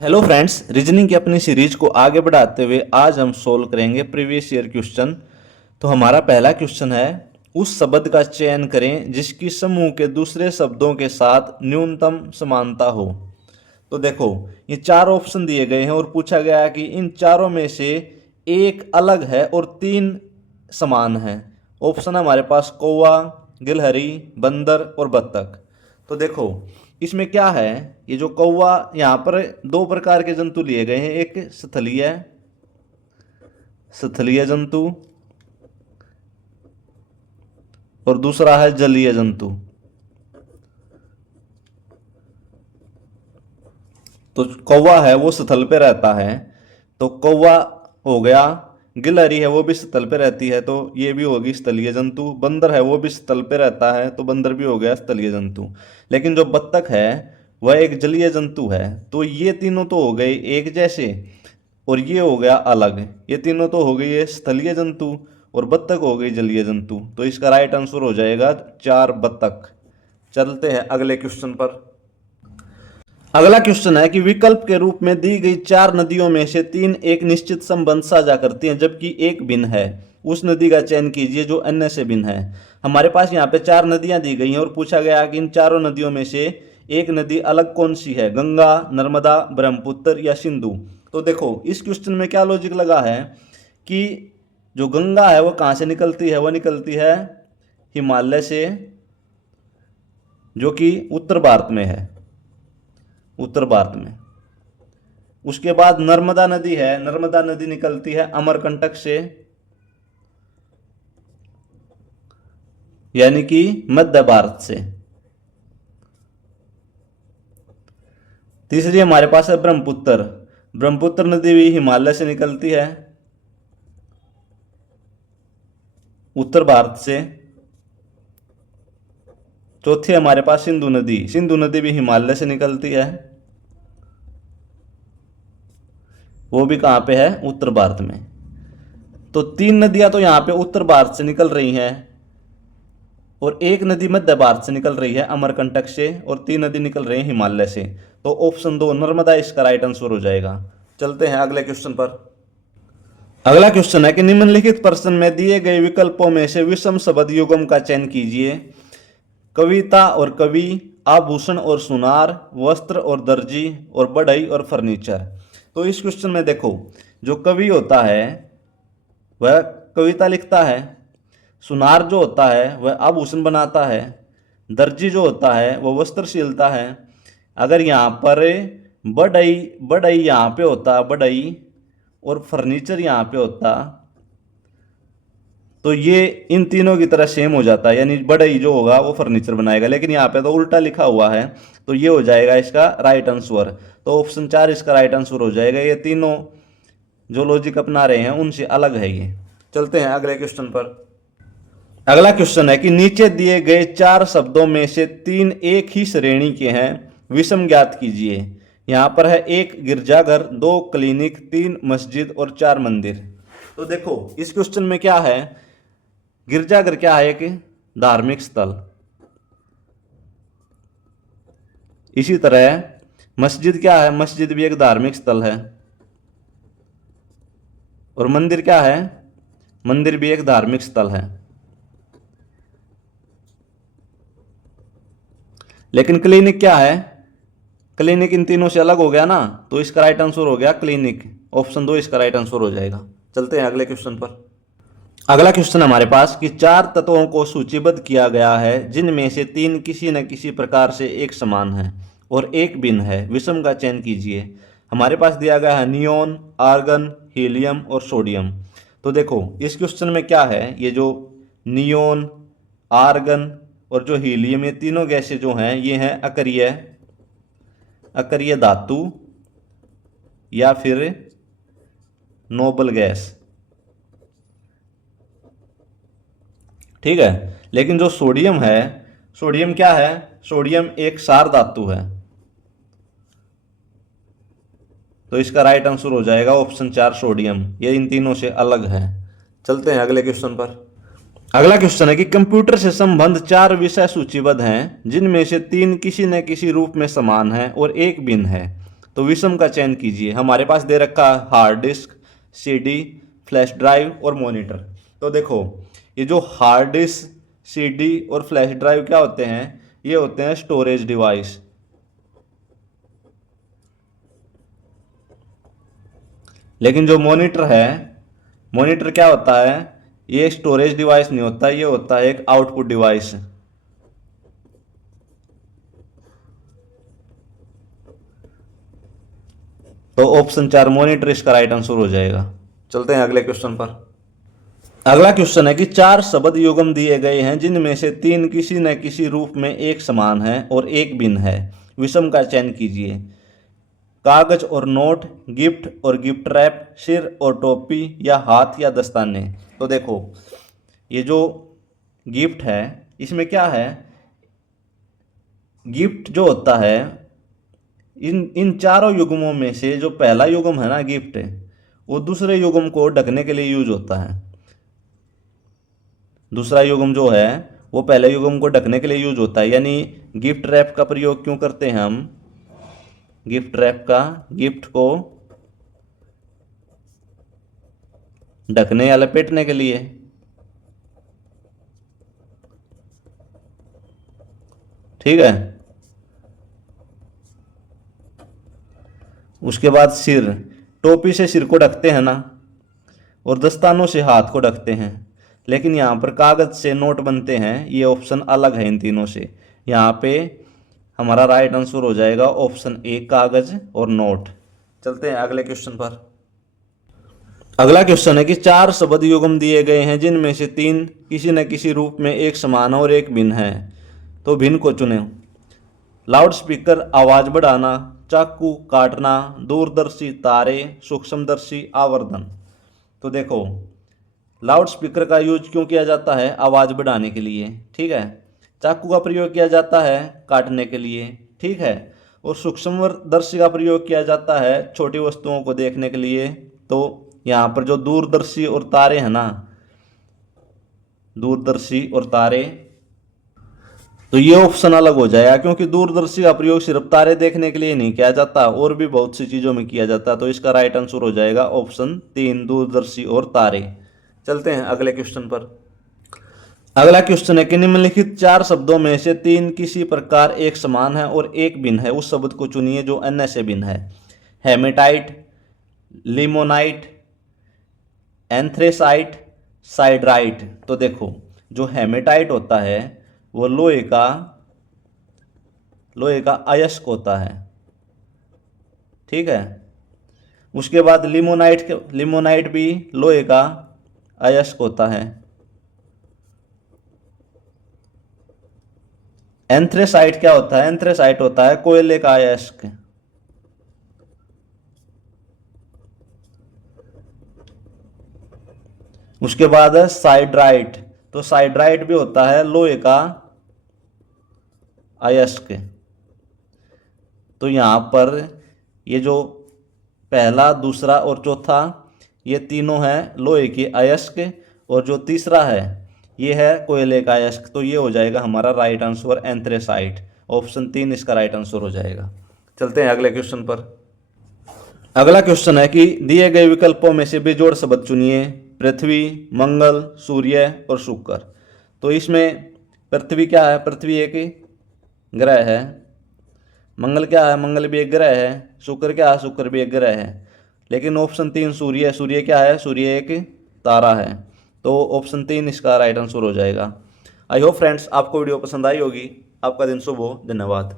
Hello friends, reasoning की अपनी series को आगे बढ़ाते हुए आज हम सोल्व करेंगे प्रीवियस ईयर क्वेश्चन। तो हमारा पहला क्वेश्चन है, उस शब्द का चयन करें जिसकी समूह के दूसरे शब्दों के साथ न्यूनतम समानता हो। तो देखो, ये चार ऑप्शन दिए गए हैं और पूछा गया है कि इन चारों में से एक अलग है और तीन समान है। ऑप्शन है हमारे पास कौवा, गिलहरी, बंदर और बत्तख। तो देखो, इसमें क्या है, ये जो कौवा, यहाँ पर दो प्रकार के जंतु लिए गए हैं। एक स्थलीय स्थलीय जंतु और दूसरा है जलीय जंतु। तो कौवा है वो स्थल पे रहता है, तो कौवा हो गया। गिलहरी है वो भी स्थल पे रहती है, तो ये भी होगी स्थलीय जंतु। बंदर है वो भी स्थल पे रहता है, तो बंदर भी हो गया स्थलीय जंतु। लेकिन जो बत्तख है वह एक जलीय जंतु है। तो ये तीनों तो हो गए एक जैसे और ये हो गया अलग। ये तीनों तो हो गई है स्थलीय जंतु और बत्तख हो गई जलीय जंतु। तो इसका राइट आंसर हो जाएगा चार, बत्तख। चलते हैं अगले क्वेश्चन पर। अगला क्वेश्चन है कि विकल्प के रूप में दी गई चार नदियों में से तीन एक निश्चित संबंध साझा करती हैं जबकि एक भिन्न है। उस नदी का चयन कीजिए जो अन्य से भिन्न है। हमारे पास यहाँ पे चार नदियां दी गई हैं और पूछा गया कि इन चारों नदियों में से एक नदी अलग कौन सी है, गंगा, नर्मदा, ब्रह्मपुत्र या सिंधु। तो देखो, इस क्वेश्चन में क्या लॉजिक लगा है कि जो गंगा है वो कहाँ से निकलती है, वह निकलती है हिमालय से, जो कि उत्तर भारत में है, उत्तर भारत में। उसके बाद नर्मदा नदी है, नर्मदा नदी निकलती है अमरकंटक से, यानी कि मध्य भारत से। तीसरी हमारे पास है ब्रह्मपुत्र। ब्रह्मपुत्र नदी भी हिमालय से निकलती है, उत्तर भारत से। चौथी हमारे पास सिंधु नदी। सिंधु नदी भी हिमालय से निकलती है, वो भी कहाँ पे है, उत्तर भारत में। तो तीन नदियां तो यहाँ पे उत्तर भारत से निकल रही हैं और एक नदी मध्य भारत से निकल रही है अमरकंटक से, और तीन नदी निकल रही है हिमालय से। तो ऑप्शन दो नर्मदा इसका राइट आंसर हो जाएगा। चलते हैं अगले क्वेश्चन पर। अगला क्वेश्चन है कि निम्नलिखित प्रश्न में दिए गए विकल्पों में से विषम शब्द युग्म का चयन कीजिए। कविता और कवि, आभूषण और सुनार, वस्त्र और दर्जी, और बढ़ई और फर्नीचर। तो इस क्वेश्चन में देखो, जो कवि होता है वह कविता लिखता है, सुनार जो होता है वह आभूषण बनाता है, दर्जी जो होता है वह वस्त्र सिलता है। अगर यहाँ पर बढ़ई बढ़ई यहाँ पे होता, बढ़ई, और फर्नीचर यहाँ पे होता, तो ये इन तीनों की तरह सेम हो जाता है, यानी बढ़ई जो होगा वो फर्नीचर बनाएगा। लेकिन यहाँ पे तो उल्टा लिखा हुआ है, तो ये हो जाएगा इसका राइट आंसर। तो ऑप्शन चार इसका राइट आंसर हो जाएगा। ये तीनों जो लॉजिक अपना रहे हैं उनसे अलग है ये। चलते हैं अगले क्वेश्चन पर। अगला क्वेश्चन है कि नीचे दिए गए चार शब्दों में से तीन एक ही श्रेणी के हैं, विषम ज्ञात कीजिए। यहाँ पर है एक गिरजाघर, दो क्लिनिक, तीन मस्जिद और चार मंदिर। तो देखो, इस क्वेश्चन में क्या है, गिरजाघर क्या है, एक धार्मिक स्थल। इसी तरह मस्जिद क्या है, मस्जिद भी एक धार्मिक स्थल है। और मंदिर क्या है, मंदिर भी एक धार्मिक स्थल है। लेकिन क्लिनिक क्या है, क्लिनिक इन तीनों से अलग हो गया ना, तो इसका राइट आंसर हो गया क्लिनिक। ऑप्शन दो इसका राइट आंसर हो जाएगा। चलते हैं अगले क्वेश्चन पर। अगला क्वेश्चन हमारे पास कि चार तत्वों को सूचीबद्ध किया गया है जिनमें से तीन किसी न किसी प्रकार से एक समान है और एक भिन्न है, विषम का चयन कीजिए। हमारे पास दिया गया है नियोन, आर्गन, हीलियम और सोडियम। तो देखो, इस क्वेश्चन में क्या है, ये जो नियोन, आर्गन और जो हीलियम, ये तीनों गैसें जो हैं ये हैं अकरीय, अकरीय धातु या फिर नोबल गैस। ठीक है। लेकिन जो सोडियम है, सोडियम क्या है, सोडियम एक क्षार धातु है। तो इसका राइट आंसर हो जाएगा ऑप्शन चार सोडियम। ये इन तीनों से अलग है। चलते हैं अगले क्वेश्चन पर। अगला क्वेश्चन है कि कंप्यूटर से संबंध चार विषय सूचीबद्ध हैं जिनमें से तीन किसी न किसी रूप में समान है और एक भिन्न है। तो विषम का चयन कीजिए। हमारे पास दे रखा है hard disk, CD, flash drive और मॉनिटर। तो देखो ये जो हार्ड डिस्क, सीडी और फ्लैश ड्राइव क्या होते हैं, ये होते हैं स्टोरेज डिवाइस। लेकिन जो मॉनिटर है, मॉनिटर क्या होता है, ये स्टोरेज डिवाइस नहीं होता, ये होता है एक आउटपुट डिवाइस। तो ऑप्शन 4 मॉनिटर इसका राइट आंसर हो जाएगा। चलते हैं अगले क्वेश्चन पर। अगला क्वेश्चन है कि 4 शब्द युग्म दिए गए हैं जिनमें से 3 किसी न किसी रूप में एक समान है और एक भिन्न है। विषम का चयन कीजिए। कागज और नोट, गिफ्ट और गिफ्ट रैप, सिर और टोपी या हाथ या दस्ताने। तो देखो ये जो गिफ्ट है इसमें क्या है, गिफ्ट जो होता है इन चारों युग्मों में से जो पहला युग्म है ना गिफ्ट, वो दूसरे युग्म को ढकने के लिए यूज होता है। दूसरा युग्म जो है वो पहले युग्म को ढकने के लिए यूज होता है। यानी गिफ्ट रैप का प्रयोग क्यों करते हैं हम, गिफ्ट रैप का गिफ्ट को ढकने या लपेटने के लिए। ठीक है। उसके बाद सिर, टोपी से सिर को ढकते हैं ना, और दस्तानों से हाथ को ढकते हैं। लेकिन यहाँ पर कागज से नोट बनते हैं, ये ऑप्शन अलग है इन तीनों से। यहाँ पे हमारा राइट आंसर हो जाएगा ऑप्शन ए कागज और नोट। चलते हैं अगले क्वेश्चन पर। अगला क्वेश्चन है कि 4 शब्द युग्म दिए गए हैं जिनमें से 3 किसी न किसी रूप में एक समान और एक भिन्न है। तो भिन्न को चुने। लाउड स्पीकर आवाज बढ़ाना, चाकू काटना, दूरदर्शी तारे, सूक्ष्मदर्शी आवर्धन। तो देखो लाउड स्पीकर का यूज क्यों किया जाता है, आवाज बढ़ाने के लिए। ठीक है। चाकू का प्रयोग किया जाता है काटने के लिए। ठीक है। और सूक्ष्मदर्शी का प्रयोग किया जाता है छोटी वस्तुओं को देखने के लिए। तो यहाँ पर जो दूरदर्शी और तारे हैं ना, दूरदर्शी और तारे, तो ये ऑप्शन अलग हो जाएगा क्योंकि दूरदर्शी का प्रयोग सिर्फ तारे देखने के लिए नहीं किया जाता, और भी बहुत सी चीजों में किया जाता है। तो इसका राइट आंसर हो जाएगा ऑप्शन 3 दूरदर्शी और तारे। चलते हैं अगले क्वेश्चन पर। अगला क्वेश्चन है कि निम्नलिखित 4 शब्दों में से 3 किसी प्रकार एक समान है और एक भिन्न है। उस शब्द को चुनिए जो अन्य से भिन्न है। Haematite, limonite, anthracite, siderite. तो देखो जो हेमेटाइट होता है वो लोहे का अयस्क होता है। ठीक है। उसके बाद लिमोनाइट भी लोहे का अयस्क होता है। एंथ्रेसाइट क्या होता है, एंथ्रेसाइट होता है कोयले का अयस्क। उसके बाद है साइड्राइट। तो साइड्राइट भी होता है लोहे का अयस्क। तो यहां पर ये जो पहला, दूसरा और चौथा, ये तीनों हैं लोहे के अयस्क, और जो तीसरा है ये है कोयले का अयस्क। तो ये हो जाएगा हमारा राइट आंसर एंथ्रेसाइट। ऑप्शन 3 इसका राइट आंसर हो जाएगा। चलते हैं अगले क्वेश्चन पर। अगला क्वेश्चन है कि दिए गए विकल्पों में से बेजोड़ शब्द चुनिए। पृथ्वी, मंगल, सूर्य और शुक्र। तो इसमें पृथ्वी क्या है, पृथ्वी एक ग्रह है। मंगल क्या है, मंगल भी एक ग्रह है। शुक्र क्या है, शुक्र भी एक ग्रह है। लेकिन ऑप्शन 3 सूर्य, सूर्य क्या है, सूर्य एक तारा है। तो ऑप्शन 3 इसका राइट आंसर हो जाएगा। आई होप फ्रेंड्स आपको वीडियो पसंद आई होगी। आपका दिन शुभ हो। धन्यवाद।